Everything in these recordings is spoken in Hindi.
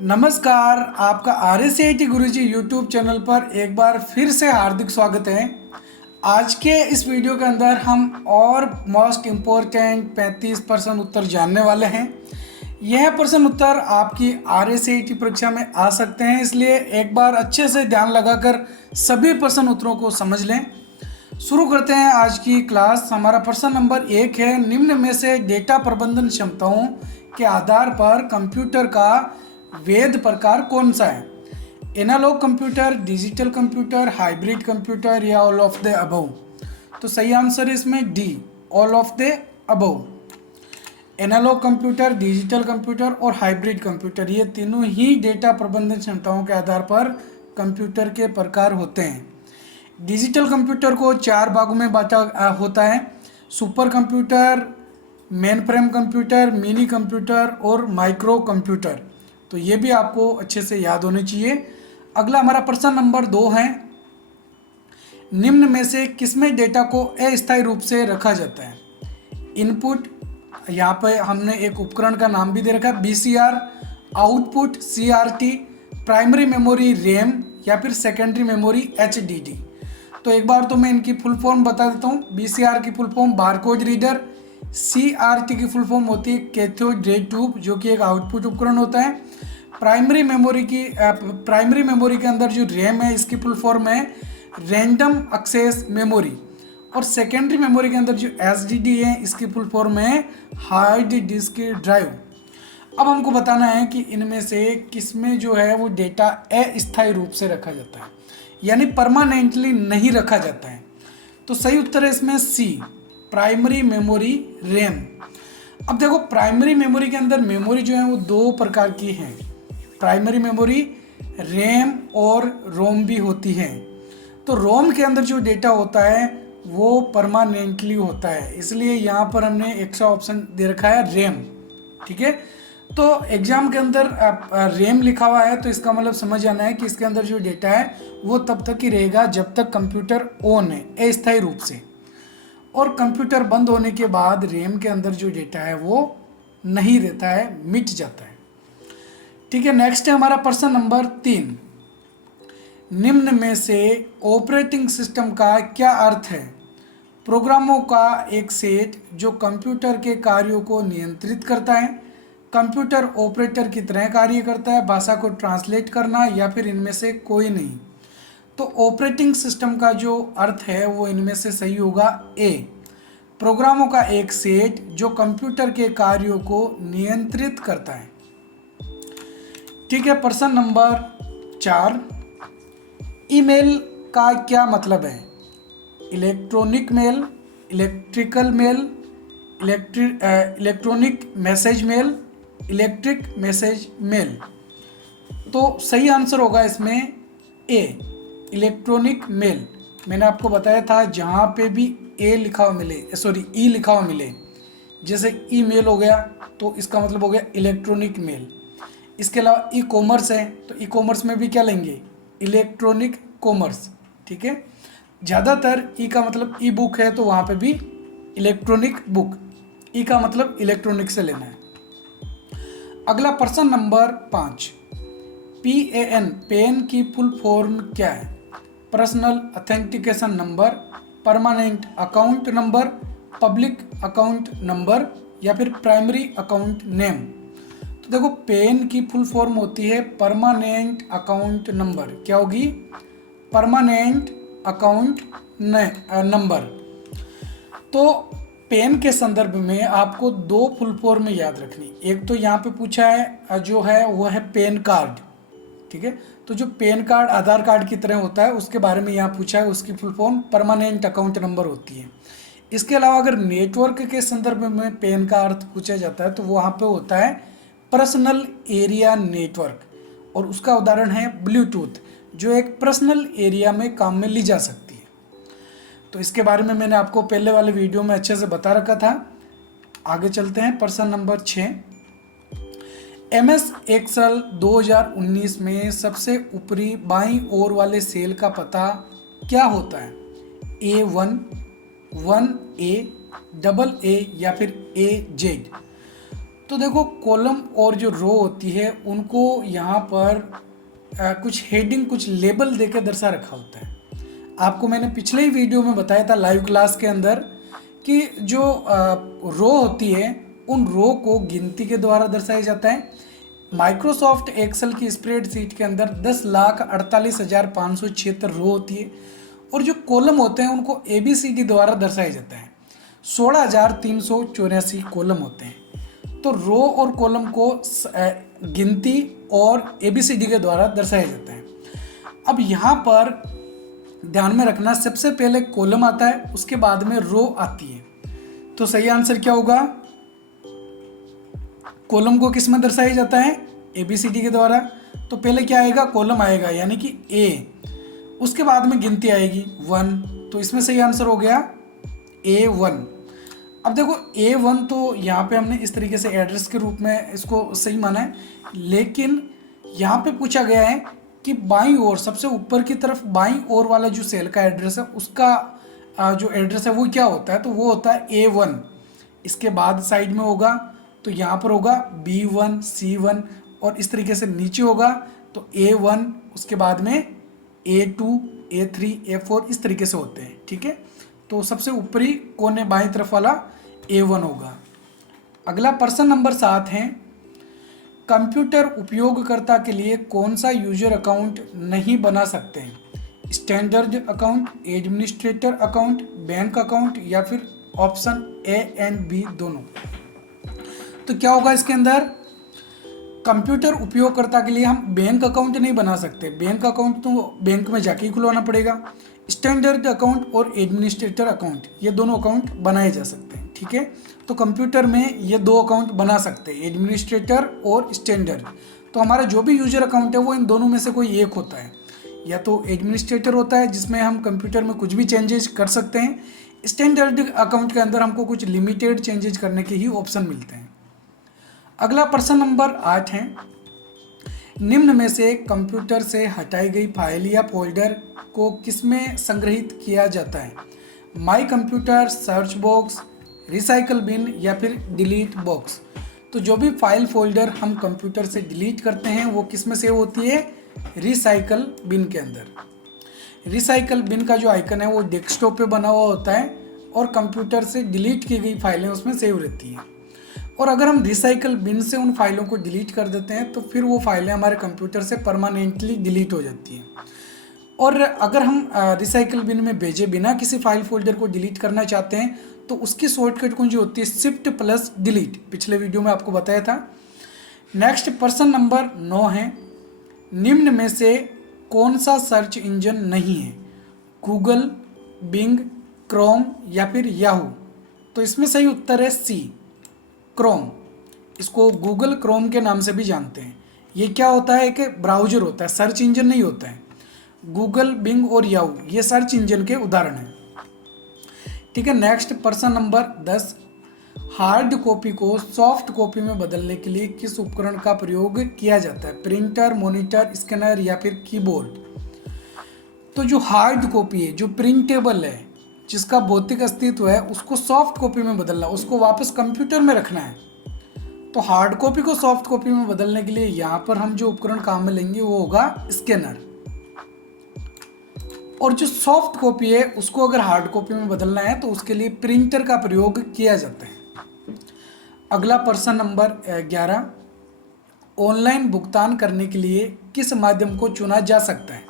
नमस्कार। आपका RSCIT गुरुजी यूट्यूब चैनल पर एक बार फिर से हार्दिक स्वागत है। आज के इस वीडियो के अंदर हम और मोस्ट इम्पोर्टेंट 35% उत्तर जानने वाले हैं। यह प्रश्न उत्तर आपकी RSCIT परीक्षा में आ सकते हैं, इसलिए एक बार अच्छे से ध्यान लगाकर सभी प्रश्न उत्तरों को समझ लें। शुरू करते हैं आज की क्लास। हमारा प्रश्न नंबर 1 है, निम्न में से डेटा प्रबंधन क्षमताओं के आधार पर कंप्यूटर का वैध प्रकार कौन सा है? Analog computer, digital computer, hybrid computer या ऑल ऑफ द अबव? तो सही आंसर है इसमें D, all of the above. Analog computer, digital computer और हाइब्रिड कंप्यूटर, ये तीनों ही डेटा प्रबंधन क्षमताओं के आधार पर कंप्यूटर के प्रकार होते हैं। डिजिटल कंप्यूटर को 4 भागों में बांटा होता है: super computer, main frame computer, mini computer और माइक्रो कंप्यूटर। तो ये भी आपको अच्छे से याद होने चाहिए। अगला हमारा प्रश्न नंबर 2 है, निम्न में से किसमें डेटा को अस्थायी रूप से रखा जाता है? इनपुट, यहाँ पे हमने एक उपकरण का नाम भी दे रखा है BCR, output CRT, primary memory RAM या फिर सेकेंडरी मेमोरी HDD। तो एक बार तो मैं इनकी फुल फॉर्म बता देता हूँ। BCR की full form barcode reader, CRT की फुल फॉर्म होती है कैथोड रे ट्यूब, जो कि एक आउटपुट उपकरण होता है। प्राइमरी मेमोरी के अंदर जो RAM है, इसकी फुल फॉर्म है रैंडम एक्सेस मेमोरी। और सेकेंडरी मेमोरी के अंदर जो HDD है, इसकी फुल फॉर्म है हार्ड डिस्क ड्राइव। अब हमको बताना है कि इनमें से किसमें जो है वो डेटा अस्थायी रूप से रखा जाता है, यानी परमानेंटली नहीं रखा जाता है। तो सही उत्तर है इसमें सी, प्राइमरी मेमोरी RAM। अब देखो, प्राइमरी मेमोरी के अंदर मेमोरी जो है वो 2 प्रकार की हैं। प्राइमरी मेमोरी RAM और रोम भी होती है। तो रोम के अंदर जो डेटा होता है वो परमानेंटली होता है, इसलिए यहाँ पर हमने एक्स्ट्रा ऑप्शन दे रखा है RAM। ठीक है, तो एग्जाम के अंदर RAM लिखा हुआ है, तो इसका मतलब समझ आना है कि इसके अंदर जो डेटा है वो तब तक ही रहेगा जब तक कंप्यूटर ऑन है अस्थायी रूप से, और कंप्यूटर बंद होने के बाद RAM के अंदर जो डेटा है वो नहीं रहता है, मिट जाता है। ठीक है, नेक्स्ट है हमारा प्रश्न नंबर 3, निम्न में से ऑपरेटिंग सिस्टम का क्या अर्थ है? प्रोग्रामों का एक सेट जो कंप्यूटर के कार्यों को नियंत्रित करता है, कंप्यूटर ऑपरेटर की तरह कार्य करता है, भाषा को ट्रांसलेट करना, या फिर इनमें से कोई नहीं। तो ऑपरेटिंग सिस्टम का जो अर्थ है वो इनमें से सही होगा ए, प्रोग्रामों का एक सेट जो कंप्यूटर के कार्यों को नियंत्रित करता है। ठीक है, प्रश्न नंबर 4, ईमेल का क्या मतलब है? Electronic mail, electrical mail, electronic message mail, electric message mail. तो सही आंसर होगा इसमें ए, इलेक्ट्रॉनिक मेल। मैंने आपको बताया था जहाँ पे भी ए लिखा हुआ मिले, सॉरी ई लिखा हुआ मिले, जैसे ईमेल हो गया तो इसका मतलब हो गया इलेक्ट्रॉनिक मेल। इसके अलावा ई कॉमर्स है, तो ई कॉमर्स में भी क्या लेंगे? Electronic commerce. ठीक है, ज़्यादातर ई का मतलब ई बुक है, तो वहाँ पे भी इलेक्ट्रॉनिक बुक, ई का मतलब इलेक्ट्रॉनिक से लेना है। अगला प्रश्न नंबर 5, PAN, पेन की फुल फॉर्म क्या है? Personal authentication number, permanent account number, public account number या फिर प्राइमरी अकाउंट नेम। तो देखो, पेन की फुल फॉर्म होती है परमानेंट अकाउंट नंबर। क्या होगी? Permanent account number. तो पेन के संदर्भ में आपको 2 फुल फॉर्म याद रखनी। एक तो यहाँ पे पूछा है जो है वो है पेन कार्ड। ठीक है, तो जो पेन कार्ड आधार कार्ड की तरह होता है उसके बारे में यहाँ पूछा है, उसकी full form permanent account number होती है। इसके अलावा अगर नेटवर्क के संदर्भ में पेन का अर्थ पूछा जाता है तो वहाँ पे होता है पर्सनल एरिया नेटवर्क, और उसका उदाहरण है ब्लूटूथ, जो एक पर्सनल एरिया में काम में ली जा सकती है। तो इसके बारे में मैंने आपको पहले वाले वीडियो में अच्छे से बता रखा था। आगे चलते हैं, प्रश्न नंबर 6, MS एक्सेल 2019 में सबसे ऊपरी बाईं ओर वाले सेल का पता क्या होता है? A1, 1A, AA या फिर AZ? तो देखो कॉलम और जो रो होती है उनको यहाँ पर कुछ हेडिंग, कुछ लेबल देकर दर्शा रखा होता है। आपको मैंने पिछले ही वीडियो में बताया था लाइव क्लास के अंदर कि जो रो होती है उन रो को गिनती के द्वारा दर्शाया जाता है। माइक्रोसॉफ्ट एक्सेल की स्प्रेडशीट के अंदर 10,48,576 रो होती है और जो कॉलम होते हैं उनको ABCD द्वारा दर्शाया जाता है। 16,384 कॉलम होते हैं। तो रो और कॉलम को गिनती और ABCD के द्वारा दर्शाया जाता है। अब यहाँ पर ध्यान में रखना, सबसे पहले कॉलम आता है, उसके बाद में रो आती है। तो सही आंसर क्या होगा? कॉलम को किस में दर्शाया जाता है? ABCD के द्वारा। तो पहले क्या आएगा? कॉलम आएगा यानी कि A, उसके बाद में गिनती आएगी 1। तो इसमें सही आंसर हो गया A1। अब देखो A1 तो यहाँ पे हमने इस तरीके से एड्रेस के रूप में इसको सही माना है, लेकिन यहाँ पे पूछा गया है कि बाईं ओर, सबसे ऊपर की तरफ बाईं ओर वाला जो सेल का एड्रेस है उसका जो एड्रेस है वो क्या होता है? तो वो होता है A1। इसके बाद साइड में होगा तो यहाँ पर होगा B1, C1 और इस तरीके से नीचे होगा तो A1, उसके बाद में A2, A3, A4 इस तरीके से होते हैं। ठीक है, तो सबसे ऊपरी कोने बाईं तरफ वाला A1 होगा। अगला प्रश्न नंबर 7 है, कंप्यूटर उपयोगकर्ता के लिए कौन सा यूजर अकाउंट नहीं बना सकते हैं? Standard account, administrator account, bank account या फिर ऑप्शन A एंड B दोनों। तो क्या होगा इसके अंदर? कंप्यूटर उपयोगकर्ता के लिए हम बैंक अकाउंट नहीं बना सकते। बैंक अकाउंट तो बैंक में जाके ही खुलवाना पड़ेगा। स्टैंडर्ड अकाउंट और एडमिनिस्ट्रेटर अकाउंट, ये दोनों अकाउंट बनाए जा सकते हैं। ठीक है, तो कंप्यूटर में ये दो अकाउंट बना सकते हैं, एडमिनिस्ट्रेटर और स्टैंडर्ड। तो हमारा जो भी यूजर अकाउंट है वो इन दोनों में से कोई एक होता है। या तो एडमिनिस्ट्रेटर होता है जिसमें हम कंप्यूटर में कुछ भी चेंजेस कर सकते हैं। स्टैंडर्ड अकाउंट के अंदर हमको कुछ लिमिटेड चेंजेस करने के ही ऑप्शन मिलते हैं। अगला प्रश्न नंबर 8 है, निम्न में से कंप्यूटर से हटाई गई फाइल या फोल्डर को किसमें संग्रहित किया जाता है? My computer, search box, recycle bin या फिर डिलीट बॉक्स। तो जो भी फाइल फोल्डर हम कंप्यूटर से डिलीट करते हैं वो किस में सेव होती है? रिसाइकल बिन के अंदर। रिसाइकल बिन का जो आइकन है वो डेस्कटॉप पे बना हुआ होता है और कंप्यूटर से डिलीट की गई फाइलें उसमें सेव रहती हैं। और अगर हम रिसाइकल बिन से उन फाइलों को डिलीट कर देते हैं तो फिर वो फाइलें हमारे कंप्यूटर से परमानेंटली डिलीट हो जाती हैं। और अगर हम रिसाइकल बिन में भेजे बिना किसी फाइल फोल्डर को डिलीट करना चाहते हैं तो उसकी शॉर्टकट कुंजी होती है Shift+Delete। पिछले वीडियो में आपको बताया था। नेक्स्ट प्रश्न नंबर 9 है, निम्न में से कौन सा सर्च इंजन नहीं है? गूगल, बिंग, क्रोम या फिर याहू। तो इसमें सही उत्तर है C, क्रोम। इसको गूगल क्रोम के नाम से भी जानते हैं। ये क्या होता है कि ब्राउजर होता है, सर्च इंजन नहीं होता है। गूगल, बिंग और याहू ये सर्च इंजन के उदाहरण हैं। ठीक है, नेक्स्ट प्रश्न नंबर 10, हार्ड कॉपी को सॉफ्ट कॉपी में बदलने के लिए किस उपकरण का प्रयोग किया जाता है? प्रिंटर, मॉनिटर, स्कैनर या फिर कीबोर्ड। तो जो हार्ड कॉपी है, जो प्रिंटेबल है, जिसका भौतिक अस्तित्व है, उसको सॉफ्ट कॉपी में बदलना, उसको वापस कंप्यूटर में रखना है। तो हार्ड कॉपी को सॉफ्ट कॉपी में बदलने के लिए यहाँ पर हम जो उपकरण काम में लेंगे वो होगा स्कैनर। और जो सॉफ्ट कॉपी है उसको अगर हार्ड कॉपी में बदलना है तो उसके लिए प्रिंटर का प्रयोग किया जाता है। अगला प्रश्न नंबर 11, ऑनलाइन भुगतान करने के लिए किस माध्यम को चुना जा सकता है?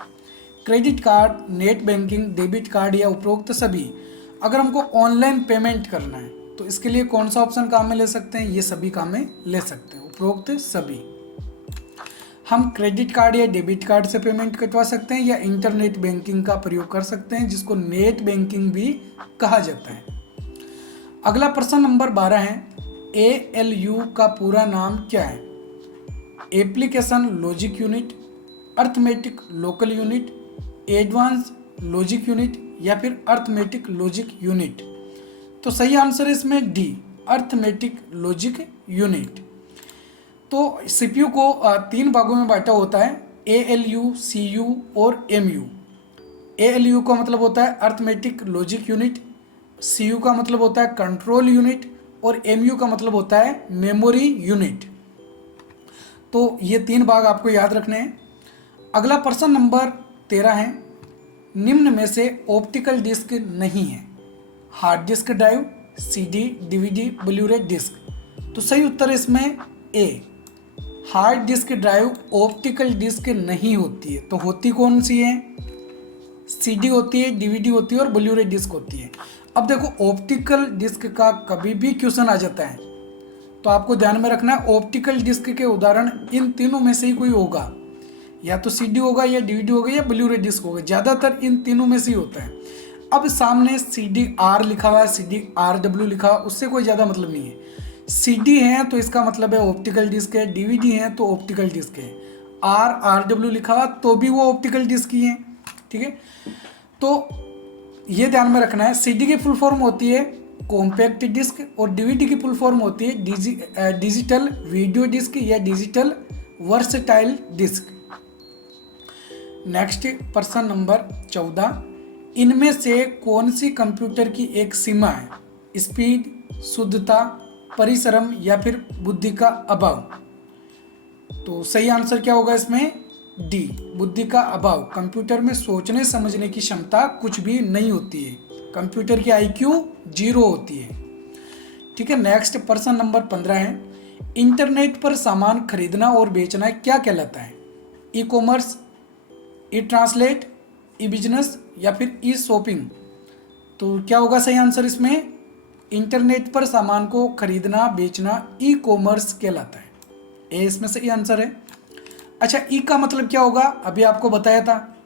Credit card, net banking, debit card या उपरोक्त सभी। अगर हमको ऑनलाइन पेमेंट करना है तो इसके लिए कौन सा ऑप्शन काम में ले सकते हैं? ये सभी काम में ले सकते हैं, उपरोक्त सभी। हम क्रेडिट कार्ड या डेबिट कार्ड से पेमेंट कटवा सकते हैं या इंटरनेट बैंकिंग का प्रयोग कर सकते हैं जिसको नेट बैंकिंग भी कहा जाता है। अगला प्रश्न नंबर 12 है, ALU का पूरा नाम क्या है? Application logic unit, arithmetic local unit, advance logic unit या फिर अर्थमेटिक लॉजिक यूनिट। तो सही आंसर है इसमें डी, अर्थमेटिक लॉजिक यूनिट। तो CPU को 3 भागों में बांटा होता है, ALU, CU और MU। ALU का मतलब होता है अर्थमेटिक लॉजिक यूनिट, CU का मतलब होता है कंट्रोल यूनिट और MU का मतलब होता है मेमोरी यूनिट। तो ये 3 भाग आपको याद रखने हैं। अगला प्रश्न नंबर 13 है, निम्न में से ऑप्टिकल डिस्क नहीं है? Hard disk drive, CD, DVD, Blu-ray disc. तो सही उत्तर है इसमें A, hard disk drive optical disk नहीं होती है। तो होती कौन सी है? CD होती है, DVD होती है और ब्लूरे डिस्क होती है। अब देखो ऑप्टिकल डिस्क का कभी भी क्वेश्चन आ जाता है तो आपको ध्यान में रखना है ऑप्टिकल डिस्क के उदाहरण इन तीनों में से ही कोई होगा, या तो CD होगा या DVD होगा या ब्लूरे डिस्क होगा, ज़्यादातर इन तीनों में से ही होता है। अब सामने CDR लिखा हुआ है, CDRW लिखा हुआ, उससे कोई ज़्यादा मतलब नहीं है। CD है तो इसका मतलब है ऑप्टिकल डिस्क है, DVD है तो ऑप्टिकल डिस्क है, RRW लिखा हुआ तो भी वो ऑप्टिकल डिस्क ही है। ठीक है, तो ये ध्यान में रखना है। CD की फुल फॉर्म होती है कॉम्पैक्ट डिस्क और DVD की फुल फॉर्म होती है डिजिटल वीडियो डिस्क या डिजिटल वर्सटाइल डिस्क। नेक्स्ट प्रश्न नंबर 14, इनमें से कौन सी कंप्यूटर की एक सीमा है? स्पीड, शुद्धता, परिश्रम या फिर बुद्धि का अभाव। तो सही आंसर क्या होगा इसमें? डी, बुद्धि का अभाव। कंप्यूटर में सोचने समझने की क्षमता कुछ भी नहीं होती है, कंप्यूटर की IQ 0 होती है। ठीक है, नेक्स्ट प्रश्न नंबर 15 है, इंटरनेट पर सामान खरीदना और बेचना क्या कहलाता है? ई कॉमर्स, ई ट्रांसलेट, ई बिजनेस या फिर ई शॉपिंग। तो क्या होगा सही आंसर इसमें? इंटरनेट पर सामान को खरीदना बेचना ई कॉमर्स कहलाता है। ए इसमें सही आंसर है। अच्छा, ई का मतलब क्या होगा? अभी आपको बताया था,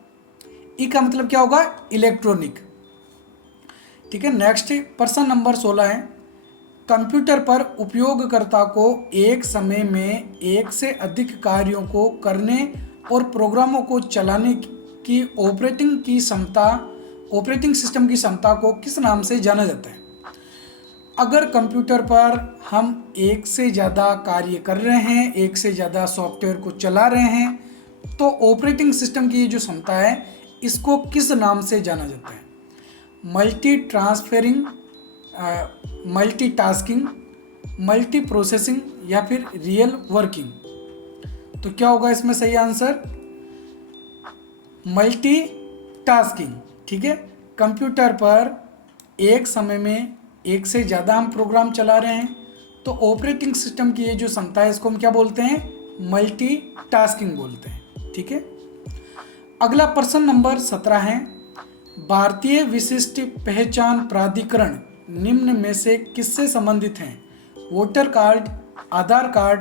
ई का मतलब क्या होगा? इलेक्ट्रॉनिक। ठीक है, नेक्स्ट प्रश्न नंबर 16 है, कंप्यूटर पर उपयोगकर्ता को एक समय में एक से अधिक कार्यों को करने और प्रोग्रामों को चलाने की ऑपरेटिंग सिस्टम की क्षमता को किस नाम से जाना जाता है? अगर कंप्यूटर पर हम एक से ज़्यादा कार्य कर रहे हैं, एक से ज़्यादा सॉफ्टवेयर को चला रहे हैं, तो ऑपरेटिंग सिस्टम की ये जो क्षमता है इसको किस नाम से जाना जाता है? मल्टीटास्किंग, मल्टी प्रोसेसिंग या फिर रियल वर्किंग। तो क्या होगा इसमें सही आंसर? मल्टीटास्किंग। ठीक है, कंप्यूटर पर एक समय में एक से ज़्यादा हम प्रोग्राम चला रहे हैं तो ऑपरेटिंग सिस्टम की ये जो क्षमता है इसको हम क्या बोलते हैं? मल्टीटास्किंग बोलते हैं। ठीक है, अगला प्रश्न नंबर 17 है, भारतीय विशिष्ट पहचान प्राधिकरण निम्न में से किससे संबंधित हैं? वोटर कार्ड, आधार कार्ड,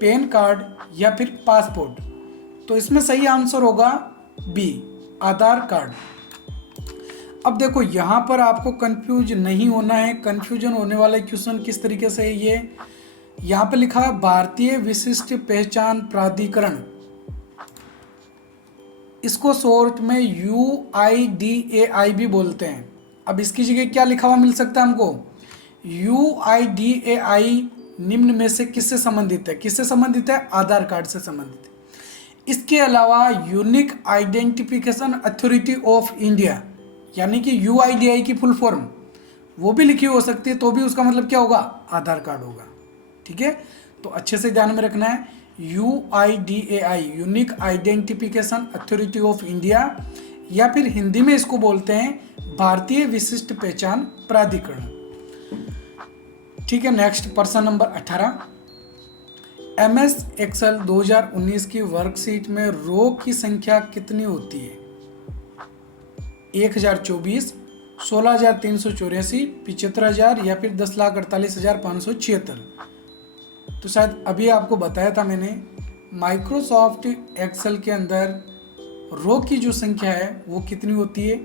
पैन कार्ड या फिर पासपोर्ट। तो इसमें सही आंसर होगा बी, आधार कार्ड। अब देखो यहाँ पर आपको कंफ्यूज नहीं होना है। कंफ्यूजन होने वाला क्वेश्चन किस तरीके से है ये, यहाँ पे लिखा है भारतीय विशिष्ट पहचान प्राधिकरण, इसको शॉर्ट में UIDAI भी बोलते हैं। अब इसकी जगह क्या लिखा हुआ मिल सकता है हमको? UIDAI निम्न में से किससे संबंधित है? किससे संबंधित है? आधार कार्ड से संबंधित है। इसके अलावा unique identification authority of India यानी कि UIDAI की फुल फॉर्म वो भी लिखी हो सकती है, तो भी उसका मतलब क्या होगा? आधार कार्ड होगा। ठीक है, तो अच्छे से ध्यान में रखना है, UIDAI unique identification authority of India, या फिर हिंदी में इसको बोलते हैं भारतीय विशिष्ट पहचान प्राधिकरण। ठीक है, नेक्स्ट प्रश्न नंबर 18, MS Excel 2019 की वर्कशीट में रो की संख्या कितनी होती है? 1024, 16,384, 75,000 या फिर 10,48,576। तो शायद अभी आपको बताया था मैंने, माइक्रोसॉफ्ट एक्सेल के अंदर रो की जो संख्या है वो कितनी होती है?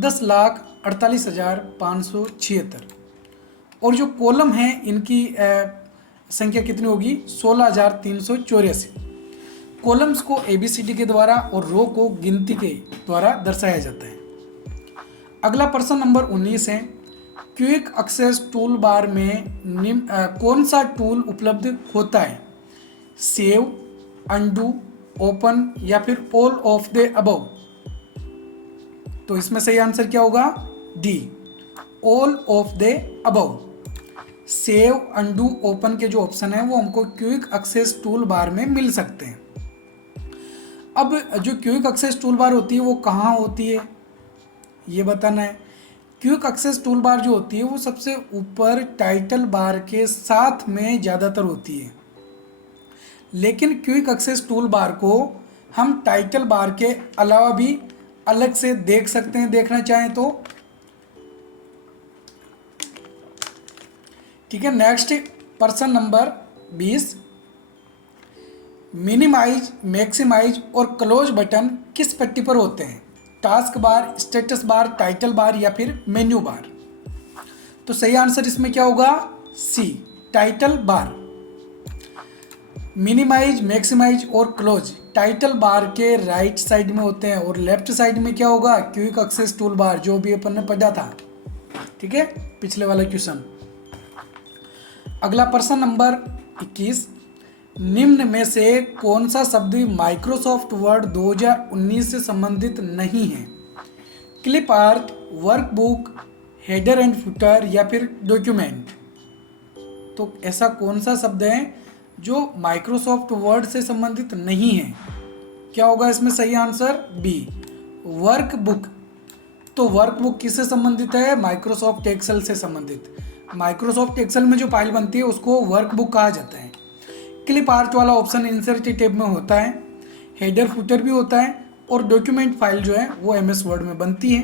10,48,576। और जो कॉलम है इनकी संख्या कितनी होगी? 16,384। कॉलम्स को ABCD के द्वारा और रो को गिनती के द्वारा दर्शाया जाता है। अगला प्रश्न नंबर 19 है, क्विक एक्सेस टूल बार में कौन सा टूल उपलब्ध होता है? सेव, अनडू, ओपन या फिर ऑल ऑफ द अबव। तो इसमें सही आंसर क्या होगा? D, all of the above. Save, undo, open के जो ऑप्शन है वो हमको क्विक एक्सेस टूल बार में मिल सकते हैं। अब जो क्विक एक्सेस टूल बार होती है वो कहाँ होती है ये बताना है। क्विक एक्सेस टूल बार जो होती है वो सबसे ऊपर टाइटल बार के साथ में ज़्यादातर होती है, लेकिन क्विक एक्सेस टूल बार को हम टाइटल बार के अलावा भी अलग से देख सकते हैं, देखना चाहें तो। ठीक है, next person number 20, minimise, maximise और क्लोज बटन किस पट्टी पर होते हैं? Task bar, status bar, title bar या फिर मेन्यू बार? तो सही आंसर इसमें क्या होगा? सी, टाइटल बार। मिनिमाइज, मैक्सिमाइज और क्लोज टाइटल बार के राइट साइड में होते हैं, और लेफ्ट साइड में क्या होगा? क्विक एक्सेस टूल बार, जो भी अपन ने पढ़ा था। ठीक है, पिछले वाला क्वेश्चन। अगला प्रश्न नंबर 21, निम्न में से कौन सा शब्द माइक्रोसॉफ्ट वर्ड 2019 से संबंधित नहीं है? Clip art, workbook, header and footer या फिर डॉक्यूमेंट? तो ऐसा कौन सा शब्द है जो माइक्रोसॉफ्ट वर्ड से संबंधित नहीं है? क्या होगा इसमें सही आंसर? B, workbook. तो वर्कबुक किससे संबंधित है? माइक्रोसॉफ्ट एक्सेल से संबंधित। माइक्रोसॉफ्ट एक्सेल में जो फाइल बनती है उसको वर्कबुक कहा जाता है। क्लिप आर्ट वाला ऑप्शन इंसर्ट टैब में होता है, हेडर फुटर भी होता है, और डॉक्यूमेंट फाइल जो है वो एमएस वर्ड में बनती है।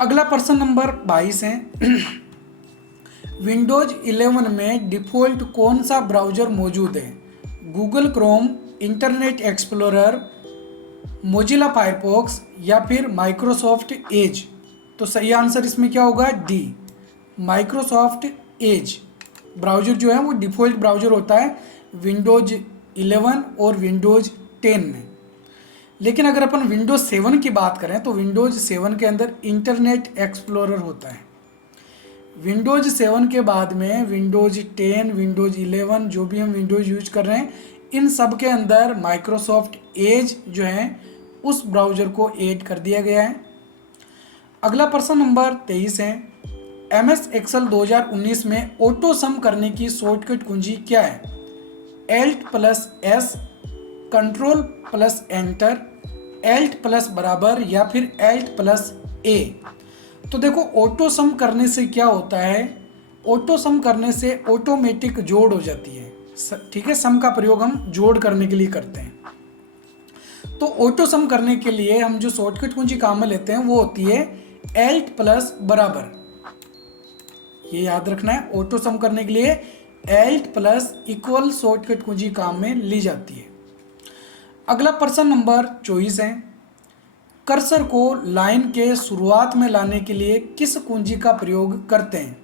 अगला प्रश्न नंबर 22 है, विंडोज 11 में डिफ़ॉल्ट कौन सा ब्राउज़र मौजूद है? Google Chrome, internet explorer, Mozilla Firefox या फिर माइक्रोसॉफ्ट एज? तो सही आंसर इसमें क्या होगा? डी, माइक्रोसॉफ्ट एज ब्राउज़र जो है वो डिफ़ॉल्ट ब्राउज़र होता है विंडोज 11 और विंडोज 10 में। लेकिन अगर अपन विंडोज 7 की बात करें तो विंडोज 7 के अंदर इंटरनेट एक्सप्लोरर होता है। विंडोज 7 के बाद में विंडोज 10, विंडोज 11 जो भी हम विंडोज यूज कर रहे हैं, इन सब के अंदर माइक्रोसॉफ्ट एज जो है उस ब्राउज़र को ऐड कर दिया गया है। अगला प्रश्न नंबर 23 है, एमएस एक्सेल 2019 में ऑटो सम करने की शॉर्टकट कुंजी क्या है? Alt+S, Ctrl+Enter, Alt+ या फिर Alt+A? तो देखो, ऑटो सम करने से क्या होता है? ऑटो सम करने से ऑटोमेटिक जोड़ हो जाती है। ठीक है, सम का प्रयोग हम जोड़ करने के लिए करते हैं। तो ऑटो सम करने के लिए हम जो शॉर्टकट कुंजी काम में लेते हैं वो होती है Alt+। ये याद रखना है, ऑटो सम करने के लिए Alt+= शॉर्टकट कुंजी काम में ली जाती है। अगला प्रश्न नंबर 24 है, कर्सर को लाइन के शुरुआत में लाने के लिए किस कुंजी का प्रयोग करते हैं?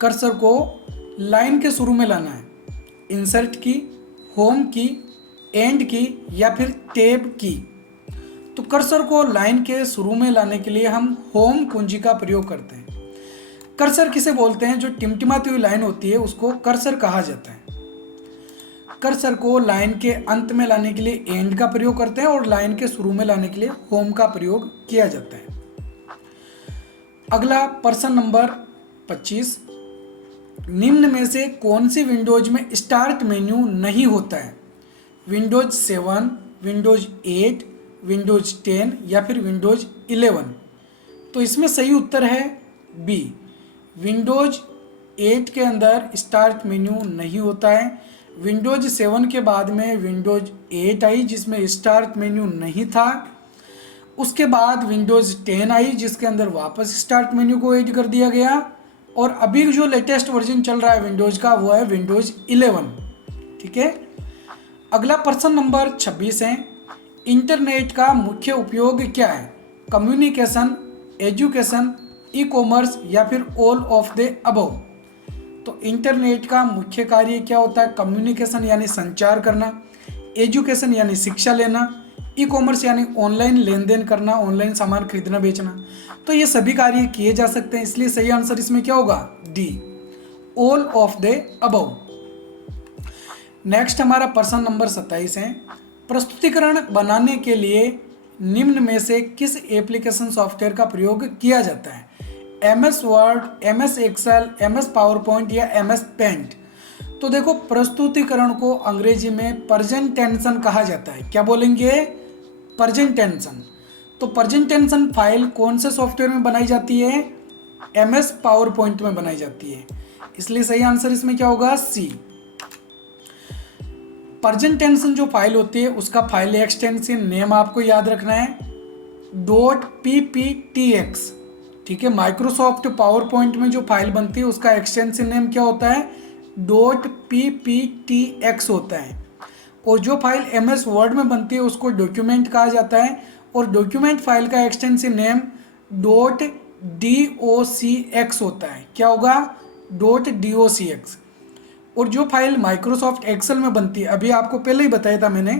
कर्सर को लाइन के शुरू में लाना है, इंसर्ट की, होम की, एंड की या फिर टैब की? तो कर्सर को लाइन के शुरू में लाने के लिए हम होम कुंजी का प्रयोग करते हैं। कर्सर किसे बोलते हैं? जो टिमटिमाती हुई लाइन होती है उसको कर्सर कहा जाता है। कर्सर को लाइन के अंत में लाने के लिए एंड का प्रयोग करते हैं और लाइन के शुरू में लाने के लिए होम का प्रयोग किया जाता है। अगला प्रश्न नंबर 25, निम्न में से कौन सी विंडोज में स्टार्ट मेन्यू नहीं होता है? विंडोज 7, विंडोज 8, विंडोज 10 या फिर विंडोज 11? तो इसमें सही उत्तर है बी, विंडोज 8 के अंदर स्टार्ट मेन्यू नहीं होता है। विंडोज 7 के बाद में विंडोज 8 आई जिसमें स्टार्ट मेन्यू नहीं था। उसके बाद विंडोज 10 आई जिसके अंदर वापस स्टार्ट मेन्यू को ऐड कर दिया गया, और अभी जो लेटेस्ट वर्जन चल रहा है विंडोज का वो है विंडोज 11। ठीक है, अगला प्रश्न नंबर 26 है, इंटरनेट का मुख्य उपयोग क्या है? कम्युनिकेशन, एजुकेशन, ई कॉमर्स या फिर ऑल ऑफ द अबव? तो इंटरनेट का मुख्य कार्य क्या होता है? कम्युनिकेशन यानी संचार करना, एजुकेशन यानी शिक्षा लेना, ई कॉमर्स यानी ऑनलाइन लेन देन करना, ऑनलाइन सामान खरीदना बेचना। तो ये सभी कार्य किए जा सकते हैं, इसलिए सही आंसर इसमें क्या होगा? D, all of the above. Next हमारा प्रश्न नंबर 27 है, प्रस्तुतिकरण बनाने के लिए निम्न में से किस एप्लीकेशन सॉफ्टवेयर का प्रयोग किया जाता है? MS word, MS excel, MS PowerPoint या MS पेंट। तो देखो, प्रस्तुतिकरण को अंग्रेजी में प्रेजेंटेशन कहा जाता है। क्या बोलेंगे? प्रेजेंटेशन। तो प्रेजेंटेशन फाइल कौन से सॉफ्टवेयर में बनाई जाती है? MS पावर पॉइंट में बनाई जाती है। इसलिए सही आंसर इसमें क्या होगा? सी। प्रेजेंटेशन जो फाइल होती है उसका फाइल एक्सटेंशन नेम आपको याद रखना है .pptx। ठीक है, माइक्रोसॉफ्ट पावर पॉइंट में जो फाइल बनती है उसका एक्सटेंशन नेम क्या होता है? .pptx होता है। और जो फाइल MS वर्ड में बनती है उसको डॉक्यूमेंट कहा जाता है, और डॉक्यूमेंट फाइल का एक्सटेंशन नेम .docx होता है। क्या होगा? .docx। और जो फाइल माइक्रोसॉफ्ट एक्सेल में बनती है, अभी आपको पहले ही बताया था मैंने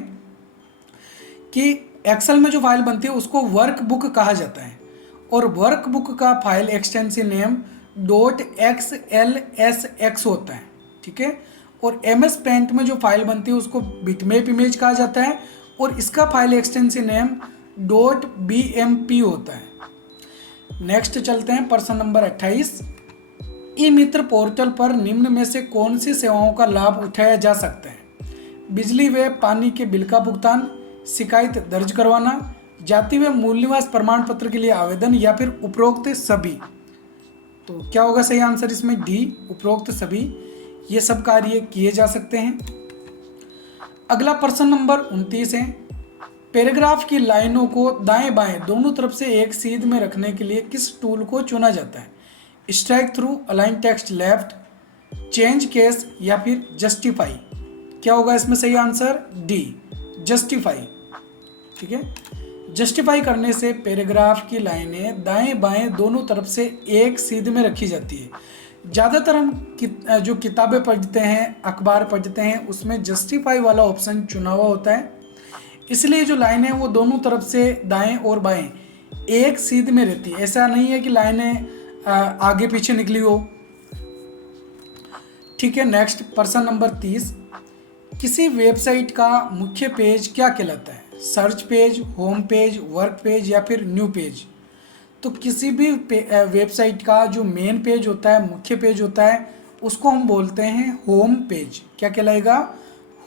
कि एक्सेल में जो फाइल बनती है उसको वर्कबुक कहा जाता है, और वर्कबुक का फाइल एक्सटेंशन नेम .xlsx होता है। ठीक है, और MS पेंट में जो फाइल बनती है उसको बिटमैप इमेज कहा जाता है, और इसका फाइल एक्सटेंशन नेम .bmp होता है। नेक्स्ट चलते हैं, प्रश्न नंबर 28। ई मित्र पोर्टल पर निम्न में से कौन सी सेवाओं का लाभ उठाया जा सकता है? बिजली व पानी के बिल का भुगतान, शिकायत दर्ज करवाना, जाति व मूल निवास प्रमाण पत्र के लिए आवेदन, या फिर उपरोक्त सभी। तो क्या होगा सही आंसर इसमें? डी, उपरोक्त सभी। ये सब कार्य किए जा सकते हैं। अगला प्रश्न नंबर 29 है। पैराग्राफ की लाइनों को दाएं बाएं दोनों तरफ से एक सीध में रखने के लिए किस टूल को चुना जाता है? Strike through, align text left, change case, या फिर जस्टिफाई। क्या होगा इसमें सही आंसर? D, justify. ठीक है, जस्टिफाई करने से पैराग्राफ की लाइनें दाएं बाएं दोनों तरफ से एक सीध में रखी जाती है। ज़्यादातर हम जो किताबें पढ़ते हैं, अखबार पढ़ते हैं, उसमें जस्टिफाई वाला ऑप्शन चुना हुआ होता है। इसलिए जो लाइनें वो दोनों तरफ से दाएं और बाएं एक सीध में रहती है। ऐसा नहीं है कि लाइनें आगे पीछे निकली हो। ठीक है, नेक्स्ट प्रश्न नंबर 30। किसी वेबसाइट का मुख्य पेज क्या कहलाता है? Search page, home page, work page, या फिर न्यू पेज। तो किसी भी वेबसाइट का जो मेन पेज होता है, मुख्य पेज होता है, उसको हम बोलते हैं होम पेज। क्या कहलाएगा?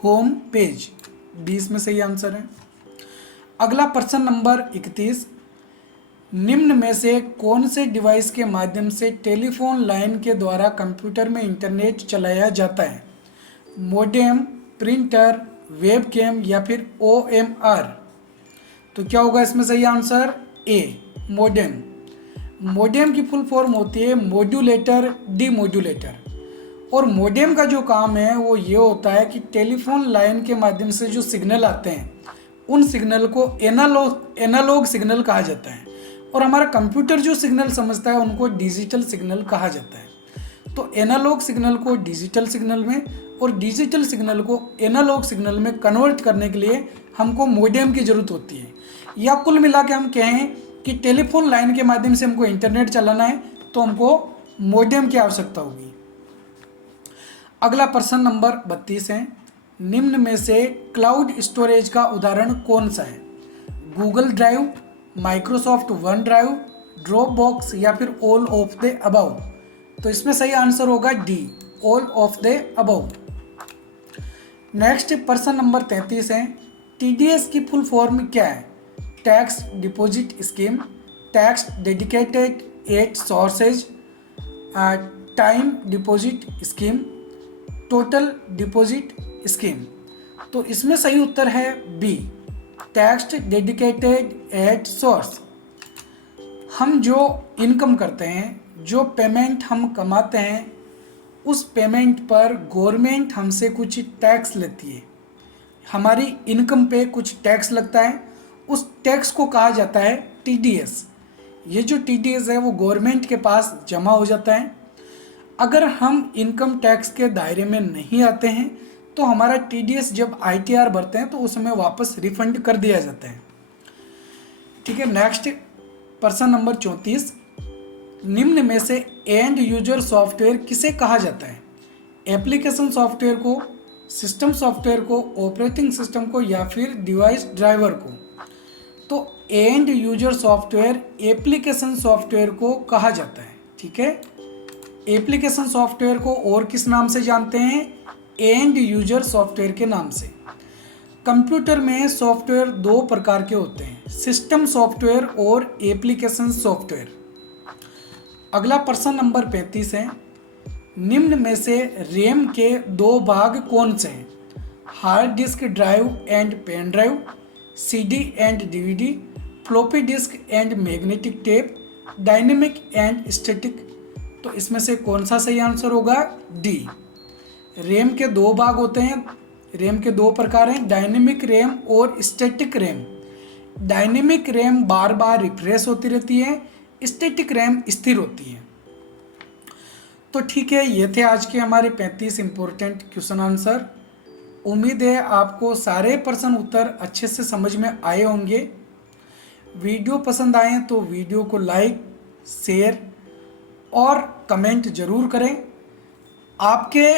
Home page. डी इसमें सही आंसर है। अगला प्रश्न नंबर 31। निम्न में से कौन से डिवाइस के माध्यम से टेलीफोन लाइन के द्वारा कंप्यूटर में इंटरनेट चलाया जाता है? मोडेम, प्रिंटर, वेबकैम, या फिर OMR। तो क्या होगा इसमें सही आंसर? ए, मोडेम। मोडेम की फुल फॉर्म होती है मॉड्यूलेटर डीमॉड्यूलेटर। और मोडेम का जो काम है वो ये होता है कि टेलीफोन लाइन के माध्यम से जो सिग्नल आते हैं उन सिग्नल को एनालॉग सिग्नल कहा जाता है, और हमारा कंप्यूटर जो सिग्नल समझता है उनको डिजिटल सिग्नल कहा जाता है। तो एनालॉग सिग्नल को डिजिटल सिग्नल में और डिजिटल सिग्नल को एनालॉग सिग्नल में कन्वर्ट करने के लिए हमको मोडेम की ज़रूरत होती है। या कुल मिला के हम कहें कि टेलीफोन लाइन के माध्यम से हमको इंटरनेट चलाना है तो हमको मोडेम की आवश्यकता होगी। अगला प्रश्न नंबर 32 है। निम्न में से क्लाउड स्टोरेज का उदाहरण कौन सा है? Google drive, Microsoft one drive, drop box, या फिर ऑल ऑफ द अबव। तो इसमें सही आंसर होगा D, all of the above. Next प्रश्न नंबर 33 है। TDS की फुल फॉर्म क्या है? Tax deposit scheme, tax dedicated at sources, time deposit scheme, total deposit scheme. तो इसमें सही उत्तर है B, tax dedicated at source. हम जो इनकम करते हैं, जो पेमेंट हम कमाते हैं, उस पेमेंट पर गवर्नमेंट हमसे कुछ टैक्स लेती है। हमारी इनकम पे कुछ टैक्स लगता है, उस टैक्स को कहा जाता है TDS। ये जो TDS है वो गवर्नमेंट के पास जमा हो जाता है। अगर हम इनकम टैक्स के दायरे में नहीं आते हैं तो हमारा TDS जब ITR भरते हैं तो उसमें वापस रिफंड कर दिया जाता है। ठीक है, नेक्स्ट प्रश्न नंबर 34। निम्न में से एंड यूजर सॉफ्टवेयर किसे कहा जाता है? एप्लीकेशन सॉफ्टवेयर को, सिस्टम सॉफ्टवेयर को, ऑपरेटिंग सिस्टम को, या फिर डिवाइस ड्राइवर को। तो and user software application software को कहा जाता है। ठीक है। एप्लीकेशन सॉफ्टवेयर को और किस नाम से जानते हैं? एंड यूजर सॉफ्टवेयर के नाम से। कंप्यूटर में सॉफ्टवेयर दो प्रकार के होते हैं, सिस्टम सॉफ्टवेयर और एप्लीकेशन सॉफ्टवेयर। अगला प्रश्न नंबर 35 है, निम्न में से रैम के दो भाग कौन से हैं? Hard disk drive and pen drive, CD and DVD, floppy disk and magnetic tape, dynamic and static. तो इसमें से कौन सा सही आंसर होगा? डी। रैम के दो भाग होते हैं, रैम के दो प्रकार हैं, डायनेमिक रैम और स्टैटिक रैम। डायनेमिक रैम बार बार रिफ्रेश होती रहती है, स्टैटिक रैम स्थिर होती है। तो ठीक है, ये थे आज के हमारे 35 इंपॉर्टेंट क्वेश्चन आंसर। उम्मीद है आपको सारे प्रश्न उत्तर अच्छे से समझ में आए होंगे। वीडियो पसंद आए तो वीडियो को लाइक, शेयर और कमेंट जरूर करें। आपके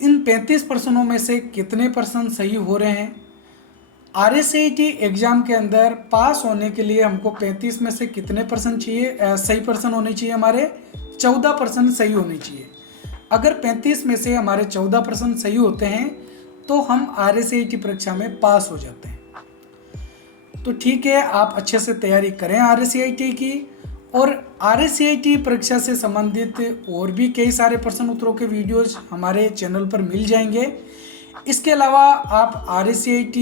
इन 35 प्रश्नों में से कितने प्रश्न सही हो रहे हैं? RSAT एग्ज़ाम के अंदर पास होने के लिए हमको 35 में से कितने प्रश्न चाहिए? सही प्रश्न होने चाहिए हमारे 14 प्रश्न सही होने चाहिए। अगर 35 में से हमारे 14 प्रश्न सही होते हैं तो हम RSAT परीक्षा में पास हो जाते हैं। तो ठीक है, आप अच्छे से तैयारी करें RSAT की, और RSAT परीक्षा से संबंधित और भी कई सारे प्रश्न उत्तरों के वीडियोज हमारे चैनल पर मिल जाएंगे। इसके अलावा आप RSAT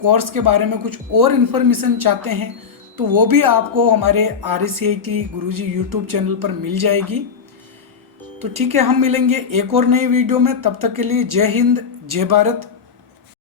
कोर्स के बारे में कुछ और इन्फॉर्मेशन चाहते हैं तो वो भी आपको हमारे RSAT गुरुजी यूट्यूब चैनल पर मिल जाएगी। तो ठीक है, हम मिलेंगे एक और नई वीडियो में। तब तक के लिए जय हिंद, जय भारत।